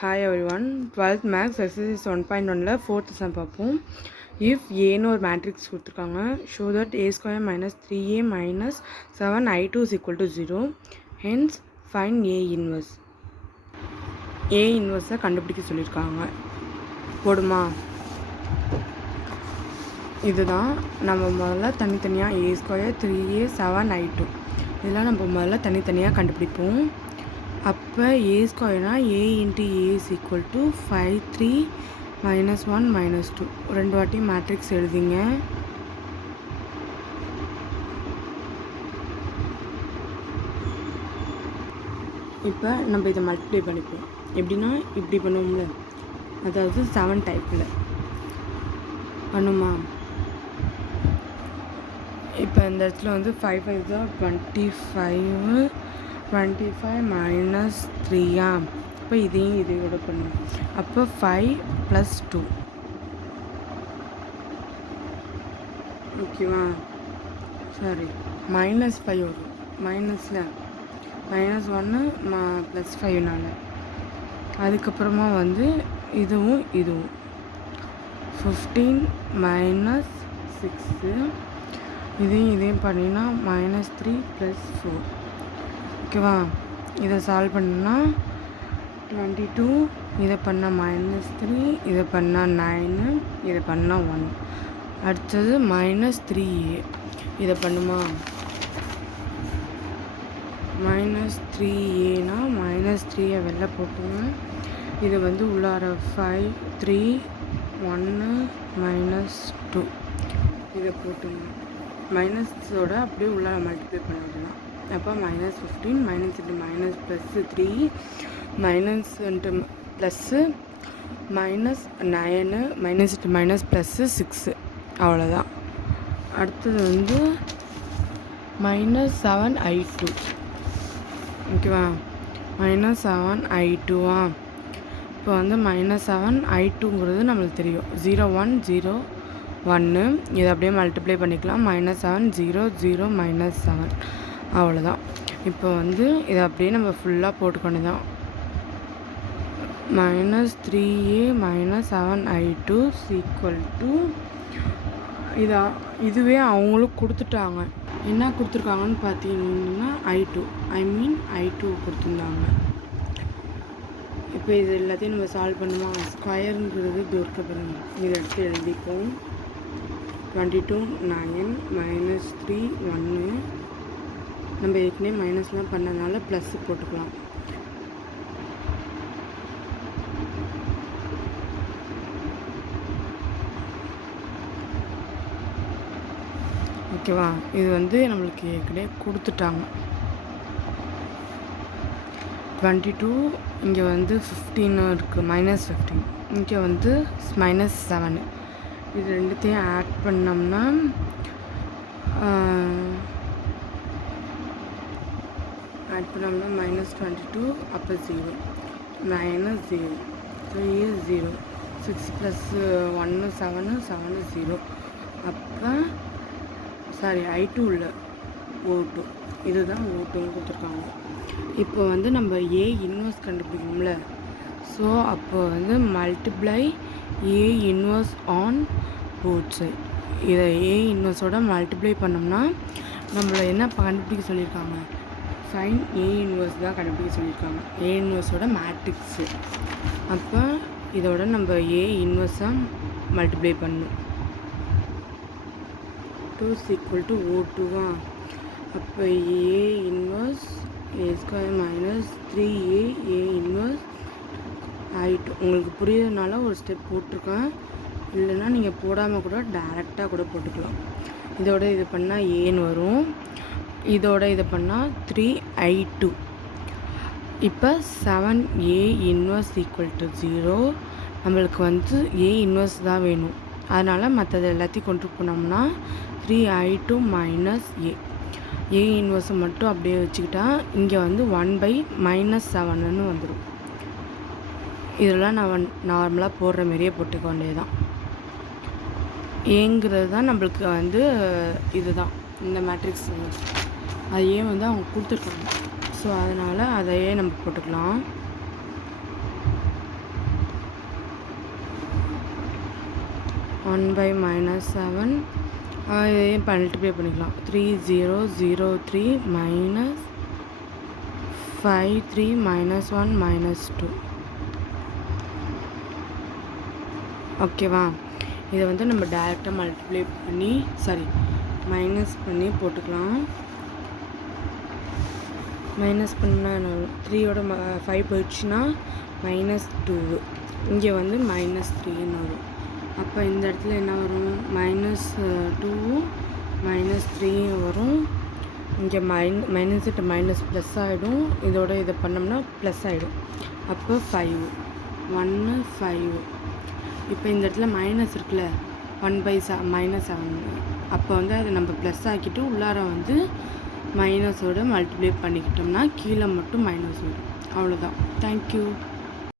Hi everyone, 12th Max exercise 1.1ல 4th sum பார்ப்போம். If Aன்னு ஒரு matrix கொடுத்துருக்காங்க, show that A square minus 3A minus 7I2 is equal to 0. Hence, find A inverse. A inverse கண்டுபிடிக்க சொல்லியிருக்காங்க. போடுமா? இதுதான் நம்ம முதல்ல தனித்தனியாக A square 3A 7I2 இதெல்லாம் நம்ம முதல்ல தனித்தனியாக கண்டுபிடிப்போம். அப்போ A ஸ்கொயர்னா A into A is equal to 5 3 minus 1 minus 2 ரெண்டு வாட்டி மேட்ரிக்ஸ் எழுதிங்க. இப்போ நம்ம இதை மல்டிப்ளை பண்ணிப்போம். எப்படின்னா இப்படி பண்ணுவோம்ல, அதாவது 7 டைப்பில் பண்ணுமா. இப்போ இந்த இடத்துல வந்து 5 5 தான் 25 மைனஸ் 3 அப்போ இதையும் இதையோட பண்ணுவோம். அப்போ 5 + 2 ஓகேவா. சாரி -5 வரும். மைனஸில் -1 +5னால அதுக்கப்புறமா வந்து இதுவும் 15 - 6 இதையும் பண்ணினா -3 + 4 ஓகேவா. இதை சால்வ் பண்ணா 22, இதை பண்ணால் -3, இதை பண்ணால் 9, இதை பண்ணால் 1. அடுத்தது -3A இதை பண்ணுமா. -3Aனா -3 வெளில போட்டுங்க. இது வந்து உள்ளார 5 3 1 -2 இதை போட்டுங்க. மைனஸோட அப்படியே உள்ளார மல்டிப்ளை பண்ணிடலாம். அப்போ -15 - +3 ++9 -6 அவ்வளோதான். அடுத்தது வந்து -7I2 ஓகேவா. -7I2 இப்போ வந்து -7I2ங்கிறது நம்மளுக்கு தெரியும். 0 1 0 1 இதை அப்படியே மல்டிப்ளை பண்ணிக்கலாம். -7 0 0 -7 அவ்வளோதான். இப்போ வந்து இதை அப்படியே நம்ம ஃபுல்லாக போட்டுக்கொண்டு தான் -3A - 7I2 = இதுவே அவங்களும் கொடுத்துட்டாங்க. என்ன கொடுத்துருக்காங்கன்னு பார்த்தீங்கன்னா I2 கொடுத்துருந்தாங்க. இப்போ இது எல்லாத்தையும் நம்ம சால்வ் பண்ணுமா. ஸ்கொயருங்கிறது தூர்க்க பாருங்க, இதை எடுத்து எழுதிப்போம். 22 9 -3 1 நம்ம ஏற்கனவே மைனஸ்லாம் பண்ணனால ப்ளஸ் போட்டுக்கலாம். ஓகேவா. இது வந்து நம்மளுக்கு ஏற்கனவே கொடுத்துட்டாங்க. 22 இங்கே வந்து 15 இருக்குது, -15 இங்கே வந்து -7 இது ரெண்டுத்தையும் ஆட் பண்ணோம்னா -22 அப்போ 0 -0 3 0 6 + 1 7 0 அப்போ சாரி I2 இல்லை O2 இதுதான் O2ன்னு கொடுத்துருக்காங்க. இப்போ வந்து நம்ம A இன்வர்ஸ் கண்டுபிடிக்கணும்ல. ஸோ அப்போ வந்து multiply A inverse on both side. இதை A இன்வர்ஸோட மல்டிப்ளை பண்ணோம்னா நம்மளை என்ன கண்டுபிடிக்க சொல்லியிருக்காங்க, ஃபைன் A இன்வர்ஸ் தான் கண்டுபிடிக்க சொல்லியிருக்காங்க. A இன்வர்ஸோட மேட்ரிக்ஸு. அப்போ இதோட நம்ம A இன்வர்ஸாக மல்டிப்ளை பண்ணணும். 2 = O2 அப்போ A inverse A square -3A A inverse I2. உங்களுக்கு புரியுறதுனால ஒரு ஸ்டெப் போட்டிருக்கேன், இல்லைன்னா நீங்கள் போடாமல் கூட டேரெக்டாக கூட போட்டுக்கலாம். இதோட இது பண்ணால் ஏன்னு வரும், இதோட இதை பண்ணால் 3I2. இப்போ 7A இன்வர்ஸ் = 0. நம்மளுக்கு வந்து A இன்வர்ஸ் தான் வேணும். அதனால் மற்றது எல்லாத்தையும் கொண்டு போனோம்னா 3I2 - A இன்வர்ஸை மட்டும் அப்படியே வச்சுக்கிட்டா இங்கே வந்து 1/-7ன்னு வந்துடும். இதெல்லாம் நான் நார்மலாக போடுற மாரியே போட்டுக்க வேண்டியதுதான். ஏங்கிறது தான் நம்மளுக்கு வந்து இதுதான் இந்த மேட்ரிக்ஸ். அதையே வந்து அவங்க கொடுத்துருக்காங்க. ஸோ அதனால் அதையே நம்ம போட்டுக்கலாம். 1 by -7 இதையும் மல்டிப்ளை பண்ணிக்கலாம். 3003 minus 53 minus 1 minus 2. ஓகேவா? இதை வந்து நம்ம டைரெக்டாக மல்டிப்ளை பண்ணி மைனஸ் பண்ணி போட்டுக்கலாம். மைனஸ் பண்ணால் 3யோட 5 போயிடுச்சுன்னா -2, இங்கே வந்து -3ன்னு வரும். அப்போ இந்த இடத்துல என்ன வரும்? -2 -3 வரும். இங்கே மைனஸ் இட்டு மைனஸ் ப்ளஸ் ஆகிடும். இதோட இதை பண்ணோம்னா ப்ளஸ் ஆகிடும். அப்போ 5 1 5. இப்போ இந்த இடத்துல மைனஸ் இருக்குல்ல, 1 by -7. அப்போ வந்து அதை நம்ம ப்ளஸ் ஆக்கிட்டு உள்ளார வந்து மைனஸோடு மல்டிப்ளை பண்ணிக்கிட்டோம்னா கீழே மட்டும் மைனஸ் வரும். அவ்வளோதான். தேங்க்யூ.